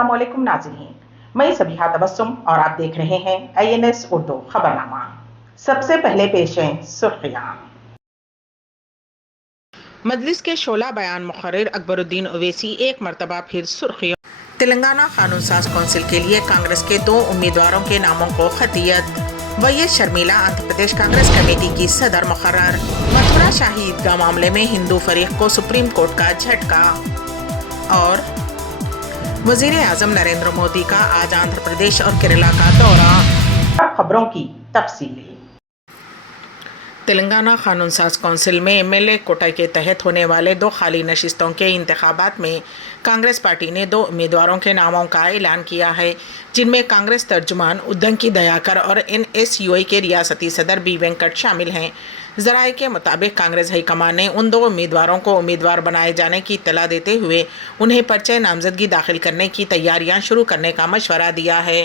अस्सलाम वालेकुम नाज़रीन, मैं सबिहा तबस्सुम और आप देख रहे हैं INS उर्दू खबरनामा। सबसे पहले पेश हैं सुर्खियां। मजलिस के शोला बयान मुखर्रिर अकबरुद्दीन ओवैसी एक मरतबा फिर सुर्खियों। तेलंगाना कानून साज कौंसिल के लिए कांग्रेस के 2 उम्मीदवारों के नामों को खतियत। वैएस शर्मिला आंध्र प्रदेश कांग्रेस कमेटी की सदर मुकर्रर। मथुरा शाही ईदगाह मामले में हिंदू फरीक को सुप्रीम कोर्ट का झटका। और वजीर आजम नरेंद्र मोदी का आज आंध्र प्रदेश और केरला का दौरा। खबरों की तफसील। तेलंगाना कानून साज कौंसिल में MLA कोटा के तहत होने वाले 2 खाली नशिस्तों के इंतखाबात में कांग्रेस पार्टी ने 2 उम्मीदवारों के नामों का ऐलान किया है, जिनमें कांग्रेस तर्जुमान उद्दंकी दयाकर और NSUI के रियासती सदर B वेंकट शामिल हैं। ज़राए के मुताबिक कांग्रेस हाईकमान ने उन 2 उम्मीदवारों को उम्मीदवार बनाए जाने की इत्तला देते हुए उन्हें पर्चे नामजदगी दाखिल करने की तैयारियां शुरू करने का मशवरा दिया है।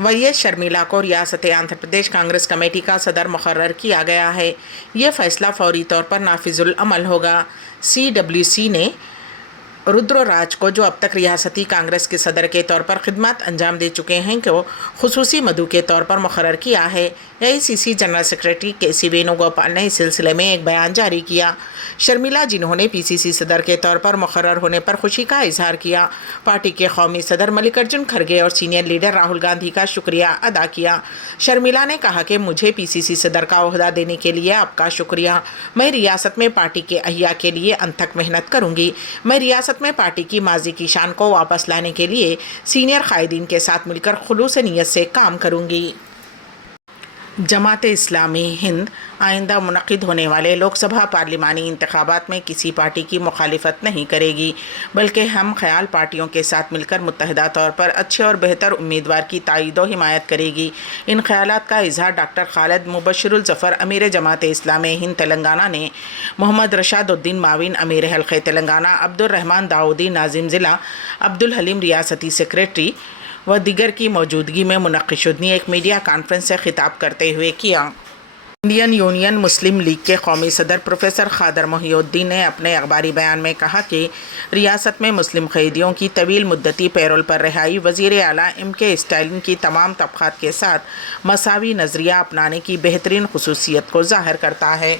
वैएस शर्मिला को रियासत आंध्र प्रदेश कांग्रेस कमेटी का सदर मुकर्रर किया गया है। यह फैसला फौरी तौर पर नाफिजुल अमल होगा। CWC ने रुद्रराज को, जो अब तक रियासती कांग्रेस के सदर के तौर पर खिदमत अंजाम दे चुके हैं, को खुसूसी मदऊ के तौर पर मुकर्रर किया है। AICC general secretary KC Venugopal ने इस सिलसिले में एक बयान जारी किया। शर्मिला, जिन्होंने PCC सदर के तौर पर मुकर्रर होने पर खुशी का इजहार किया, पार्टी के कौमी सदर मल्लिकार्जुन खड़गे और सीनियर लीडर राहुल गांधी का शुक्रिया अदा किया। शर्मिला ने कहा कि मुझे PCC सदर का ओहदा देने के लिए आपका शुक्रिया। मैं रियासत में पार्टी के अहिया के लिए अनथक मेहनत करूंगी। मैं रियासत में पार्टी की माजी की शान को वापस लाने के लिए सीनियर कायदीन के साथ मिलकर खुलूस नियत से काम करूंगी। जमात इस्लामी हिंद आइंदा मुनक़िद होने वाले लोकसभा पार्लिमानी इंतखाबात में किसी पार्टी की मुखालिफत नहीं करेगी, बल्कि हम ख्याल पार्टियों के साथ मिलकर मुत्तहिदा तौर पर अच्छे और बेहतर उम्मीदवार की तायीद व हिमायत करेगी। इन ख्यालात का इजहार डॉक्टर खालिद मुबश्शिरुल ज़फ़र अमीर जमात इस्लामी हिंद तेलंगाना ने मोहम्मद रशादुद्दीन माविन अमीर हल्क़े तेलंगाना, अब्दुल रहमान दाऊदी नाज़िम ज़िला, अब्दुल हलीम रियासती सेक्रेटरी व दिगर की मौजूदगी में मुनक़्क़िद शुदनी एक मीडिया कॉन्फ्रेंस से खिताब करते हुए किया। इंडियन यूनियन मुस्लिम लीग के कौमी सदर प्रोफेसर खादर मोहिउद्दीन ने अपने अखबारी बयान में कहा कि रियासत में मुस्लिम कैदियों की तवील मुद्दती पैरोल पर रिहाई वज़ीर आला MK स्टालिन की तमाम तबक़ात के साथ मसावी नज़रिया अपनाने की बेहतरीन खुसूसियत को ज़ाहिर करता है।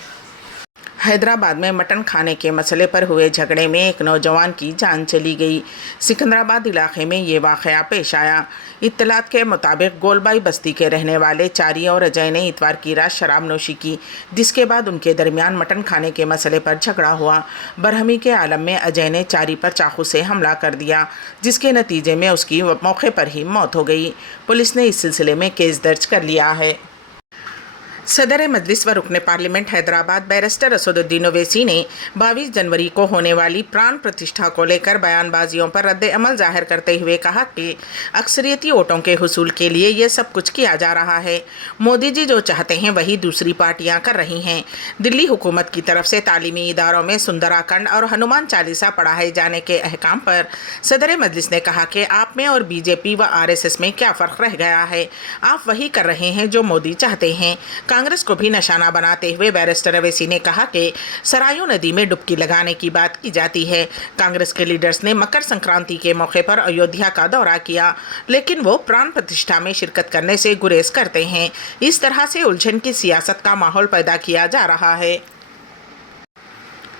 हैदराबाद में मटन खाने के मसले पर हुए झगड़े में एक नौजवान की जान चली गई। सिकंदराबाद इलाके में ये वाक़या पेश आया। इत्तलात के मुताबिक गोलबाई बस्ती के रहने वाले चारी और अजय ने इतवार की रात शराब नोशी की, जिसके बाद उनके दरमियान मटन खाने के मसले पर झगड़ा हुआ। बरहमी के आलम में अजय ने चारी पर चाकू से हमला कर दिया, जिसके नतीजे में उसकी मौके पर ही मौत हो गई। पुलिस ने इस सिलसिले में केस दर्ज कर लिया है। सदर मजलिस व रुकने पार्लियामेंट हैदराबाद बैरिस्टर असदुद्दीन ओवैसी ने 22 जनवरी को होने वाली प्राण प्रतिष्ठा को लेकर बयानबाजियों पर रद्द अमल जाहिर करते हुए कहा कि अक्सरियती वोटों के हुसूल के लिए ये सब कुछ किया जा रहा है। मोदी जी जो चाहते हैं वही दूसरी पार्टियां कर रही हैं। दिल्ली हुकूमत की तरफ से तालीमी इदारों में सुंदराकांड और हनुमान चालीसा पढ़ाए जाने के अहकाम पर सदर मजलिस ने कहा कि आप में और BJP व RSS में क्या फ़र्क रह गया है। आप वही कर रहे हैं जो मोदी चाहते हैं। कांग्रेस को भी निशाना बनाते हुए बैरिस्टर ओवैसी ने कहा कि सरायू नदी में डुबकी लगाने की बात की जाती है। कांग्रेस के लीडर्स ने मकर संक्रांति के मौके पर अयोध्या का दौरा किया, लेकिन वो प्राण प्रतिष्ठा में शिरकत करने से गुरेज करते हैं। इस तरह से उलझन की सियासत का माहौल पैदा किया जा रहा है।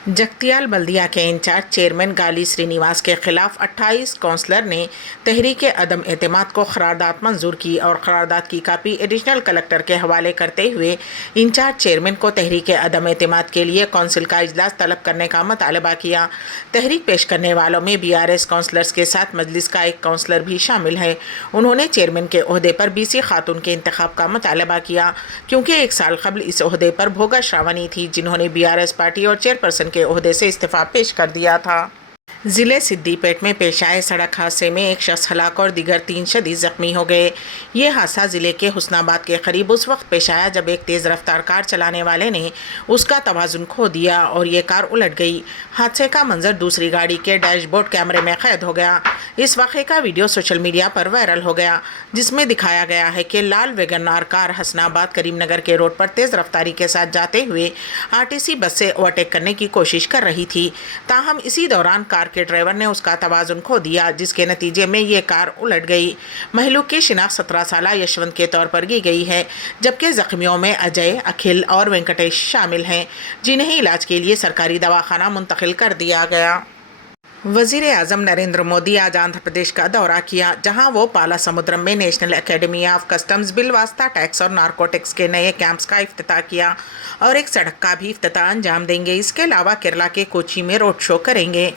जगतियाल बल्दिया के इंचार्ज चेयरमैन गाली श्रीनिवास के खिलाफ 28 काउंसलर ने तहरीक अदम एतमाद को करारदाद मंजूर की और करारदाद की कापी एडिशनल कलेक्टर के हवाले करते हुए इंचार्ज चेयरमैन को तहरीक अदम एतमाद के लिए कौंसिल का इजलास तलब करने का मुतालबा किया। तहरीक पेश करने वालों में BRS काउंसलर्स के साथ मजलिस का एक काउंसलर भी शामिल है। उन्होंने चेयरमैन के ओहदे पर BC खातून के इंतखाब का मुतालबा किया, क्योंकि 1 साल कबल इस ओहदे पर भोगा श्रावणी थी, जिन्होंने BRS पार्टी और चेयरपर्सन के ओहदे से इस्तीफा पेश कर दिया था। ज़िले सिद्दीपेट में पेश आए सड़क हादसे में एक शख्स हलाक और दिगर 3 शदीद ज़ख्मी हो गए। ये हादसा ज़िले के हुस्नाबाद के करीब उस वक्त पेश आया जब एक तेज़ रफ्तार कार चलाने वाले ने उसका तवाज़ुन खो दिया और ये कार उलट गई। हादसे का मंजर दूसरी गाड़ी के डैशबोर्ड कैमरे में कैद हो गया। इस वाक़े का वीडियो सोशल मीडिया पर वायरल हो गया, जिसमें दिखाया गया है कि लाल वैगनार कार हसनाबाद करीमनगर के रोड पर तेज़ रफ्तारी के साथ जाते हुए RTC बस से ओवरटेक करने की कोशिश कर रही थी। ताहम इसी दौरान कार के ड्राइवर ने उसका तवाज़ुन खो दिया, जिसके नतीजे में ये कार उलट गई। महलूक की शिनाख्त 17 साला यशवंत के तौर पर की गई है, जबकि जख्मियों में अजय, अखिल और वेंकटेश शामिल हैं, जिन्हें इलाज के लिए सरकारी दवाखाना मुंतकिल कर दिया गया। वज़ीर आज़म नरेंद्र मोदी आज आंध्र प्रदेश का दौरा किया, जहां वो पाला समुद्रम में नेशनल एकेडमी ऑफ कस्टम्स बिलवास्ता टैक्स और नारकोटिक्स के नए कैंप्स का इफ्तिताह किया और एक सड़क का भी इफ्तिताह अंजाम देंगे। इसके अलावा केरला के कोची में रोड शो करेंगे।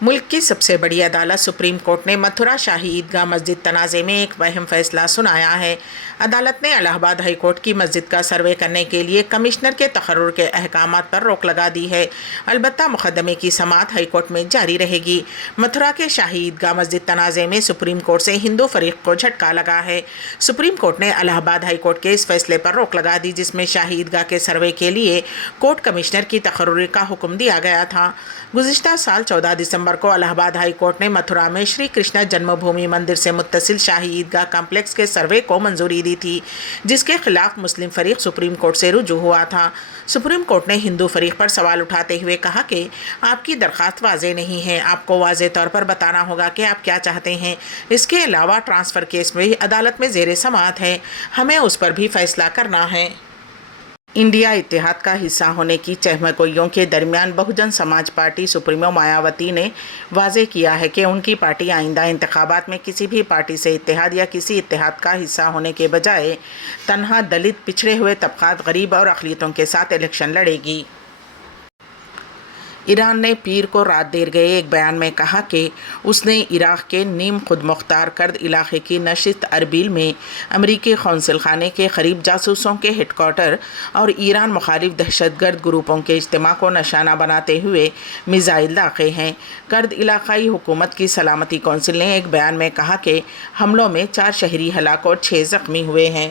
मुल्क की सबसे बड़ी अदालत सुप्रीम कोर्ट ने मथुरा शाही ईदगाह मस्जिद तनाज़े में एक अहम फैसला सुनाया है। अदालत ने इलाहाबाद हाई कोर्ट की मस्जिद का सर्वे करने के लिए कमिश्नर के तकर्रुर के अहकामात पर रोक लगा दी है। अलबत्ता मुकदमे की समाअत हाई कोर्ट में जारी रहेगी। मथुरा के शाही ईदगाह मस्जिद तनाज़े में सुप्रीम कोर्ट से हिंदू फरीक को झटका लगा है। सुप्रीम कोर्ट ने इलाहाबाद हाई कोर्ट के इस फैसले पर रोक लगा दी, जिसमें शाही ईदगाह के सर्वे के लिए कोर्ट कमिश्नर की तकर्रुर का हुक्म दिया गया था। गुज़िश्ता साल 14 दिसंबर को इलाहाबाद हाई कोर्ट ने मथुरा में श्री कृष्ण जन्मभूमि मंदिर से मुत्तसिल शाही ईदगाह कॉम्प्लेक्स के सर्वे को मंजूरी दी थी, जिसके खिलाफ मुस्लिम फरीक सुप्रीम कोर्ट से रुजू हुआ था। सुप्रीम कोर्ट ने हिंदू फरीक पर सवाल उठाते हुए कहा कि आपकी दरख्वास्त वाज़े नहीं है, आपको वाज़े तौर पर बताना होगा कि आप क्या चाहते हैं। इसके अलावा ट्रांसफ़र केस में अदालत में ज़ेर समाअत है, हमें उस पर भी फैसला करना है। इंडिया इत्तेहाद का हिस्सा होने की चहमगोइयों के दरमियान बहुजन समाज पार्टी सुप्रीमो मायावती ने वाज़े किया है कि उनकी पार्टी आइंदा इंतखाबात में किसी भी पार्टी से इत्तेहाद या किसी इत्तेहाद का हिस्सा होने के बजाय तन्हा दलित, पिछड़े हुए तबक़ात, गरीब और अक़लियतों के साथ इलेक्शन लड़ेगी। ईरान ने पीर को रात देर गए एक बयान में कहा कि उसने इराक़ के नीम खुद मुख्तार कर्द इलाक़े की नशिस्त अरबिल में अमरीकी कौंसल खाने के करीब जासूसों के हेडक्वार्टर और ईरान मुखालिफ दहशतगर्द ग्रुपों के इज्तिमा को निशाना बनाते हुए मिज़ाइल दागे हैं। कर्द इलाक़ाई हुकूमत की सलामती कौंसिल ने एक बयान में कहा कि हमलों में 4 शहरी हलाक और 6 ज़ख्मी हुए हैं।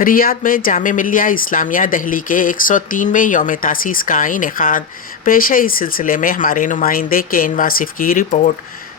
रियाद में जामे मिल्लिया इस्लामिया दहली के 103वें यौम तासीस का इनेकाद। पेश है इस सिलसिले में हमारे नुमाइंदे के वासिफ़ की रिपोर्ट।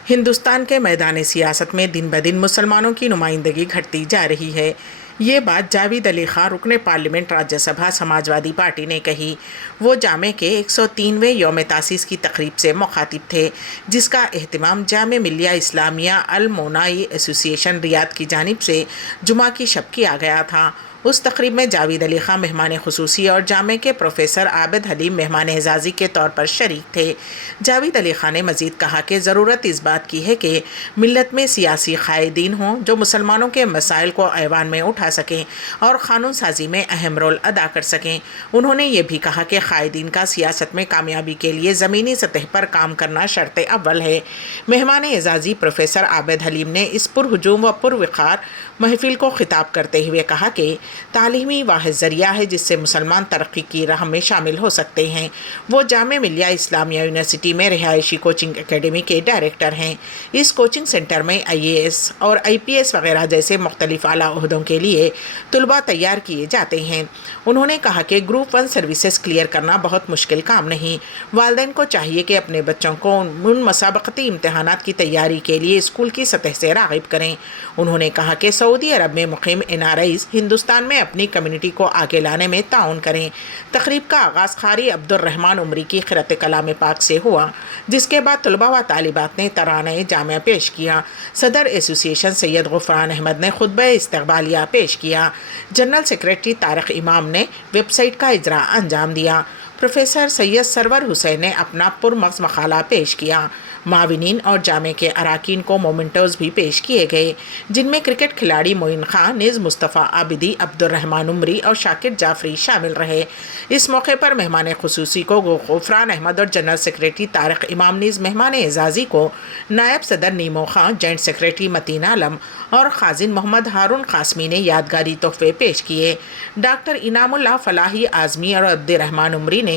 हिंदुस्तान के मैदान सियासत में दिन ब दिन मुसलमानों की नुमाइंदगी घटती जा रही है। ये बात जावेद अली खान रुकने पार्लियामेंट राज्यसभा समाजवादी पार्टी ने कही। वो जामे के 103वें यौम तासीस की तकरीब से मुखातिब थे, जिसका एहतमाम जामे मिल्लिया इस्लामिया अल मोनाई एसोसिएशन रियाद की जानिब से जुमा की शब किया गया था। उस तकरीब में जावेद अली खान मेहमान खुसूसी और जामे के प्रोफेसर आबिद हलीम मेहमान एजाज़ी के तौर पर शरीक थे। जावेद अली खान ने मज़ीद कहा कि ज़रूरत इस बात की है कि मिल्लत में सियासी कायदीन हों जो मुसलमानों के मसाइल को ऐवान में उठा सकें और क़ानून साजी में अहम रोल अदा कर सकें। उन्होंने ये भी कहा कि कायदीन का सियासत में कामयाबी के लिए ज़मीनी सतह पर काम करना शर्त अव्वल है। मेहमान एजाज़ी प्रोफेसर आबिद हलीम ने इस पुरहुजूम व पुरवक़ार महफिल को खिताब करते हुए कहा कि तालीमी वाहिद ज़रिया है जिससे मुसलमान तरक्की की राह में शामिल हो सकते हैं। वो जामे मिल्लिया इस्लामिया यूनिवर्सिटी में रिहायशी कोचिंग एकेडमी के डायरेक्टर हैं। इस कोचिंग सेंटर में IAS और IPS वगैरह जैसे मुख्तलिफ आला ओहदों के लिए तलबा तैयार किए जाते हैं। उन्होंने कहा कि ग्रुप 1 सर्विसेज क्लियर करना बहुत मुश्किल काम नहीं। वालिदैन को चाहिए कि अपने बच्चों को उन मसाबकती इम्तहानात की तैयारी के लिए स्कूल की सतह से राग़िब करें। उन्होंने कहा कि सऊदी अरब में मुक़ीम NRIs हिंदुस्तान में अपनी कम्युनिटी को आगे लाने में ताउन करें। तकरीब का आगाज़ क़ारी अब्दुर्रहमान उमरी की क़िरात कलाम पाक से हुआ, जिसके बाद तलबा व तालिबात ने तराने जामिया पेश किया। सदर एसोसिएशन सैयद गुफ़रान अहमद ने खुतबा इस्तक़बालिया पेश किया। जनरल सेक्रेटरी तारिक इमाम ने वेबसाइट का इजरा अंजाम दिया। प्रोफेसर सैयद सरवर हुसैन ने अपना पुरमग़ज़ मक़ाला पेश किया। माविनीन और जामे के अराकीन को मोमेंटोज़ भी पेश किए गए, जिनमें क्रिकेट खिलाड़ी मोइन खान, निज़ मुस्तफ़ा आबिदी, अब्दुर्रहमान उमरी और शाकिर जाफरी शामिल रहे। इस मौके पर मेहमान खुसूसी को गुफ़रान अहमद और जनरल सेक्रेटरी तारिक इमाम, निज़ मेहमान एजाज़ी को नायब सदर नीमो खान, जॉइंट सेक्रेटरी मतीन आलम और खाजिन मोहम्मद हारून क़ासमी ने यादगारी तोहफ़े पेश किए। डॉक्टर इनामुल्लाह फ़लाही आज़मी और अब्दुर्रहमान उमरी ने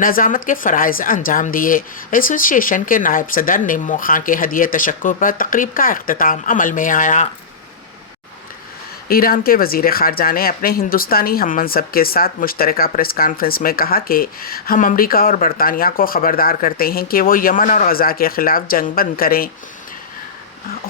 नज़ामत के फ़राइज़ अंजाम दिए। एसोसिएशन के नायब सदर नीमो खान के हदिये तशक्कुर पर तकरीब का इख्तिताम अमल में आया। ईरान के वज़ीर ख़ारजा ने अपने हिंदुस्तानी हम मनसब के साथ मुश्तरका प्रेस कॉन्फ्रेंस में कहा कि हम अमरीका और बरतानिया को ख़बरदार करते हैं कि वो यमन और गज़ा के ख़िलाफ़ जंग बंद करें।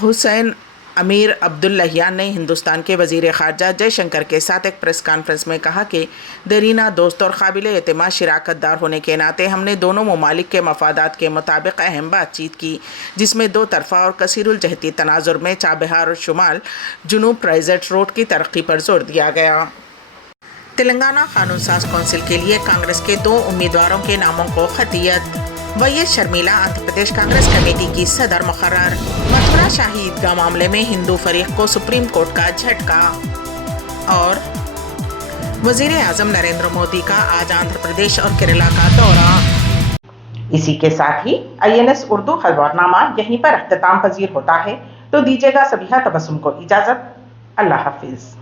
हुसैन امیر عبداللہیان نے ہندوستان کے وزیر خارجہ جے شنکر کے ساتھ ایک پریس کانفرنس میں کہا کہ دیرینہ دوست اور قابل اعتماد شراکت دار ہونے کے ناطے ہم نے دونوں ممالک کے مفادات کے مطابق اہم بات چیت کی، جس میں دو طرفہ اور کثیر الجہتی تناظر میں چابہار اور شمال جنوب ٹرائزٹ روڈ کی ترقی پر زور دیا گیا۔ تلنگانہ قانون ساز کونسل کے لیے کانگریس کے 2 امیدواروں کے ناموں کو خطیت۔ وی شرمیلا آندھرا پردیش کانگریس کمیٹی کی صدر مقرر۔ متھرا شاہی عیدگاہ معاملے میں ہندو فریق کو سپریم کورٹ کا جھٹکا۔ اور وزیر اعظم نریندر مودی کا آج آندھرا پردیش اور کیرلا کا دورہ۔ اسی کے ساتھ ہی INS اردو خبرنامہ یہیں پر اختتام پذیر ہوتا ہے، تو دیجیے گا سبیحہ تبسم کو اجازت۔ اللہ حافظ۔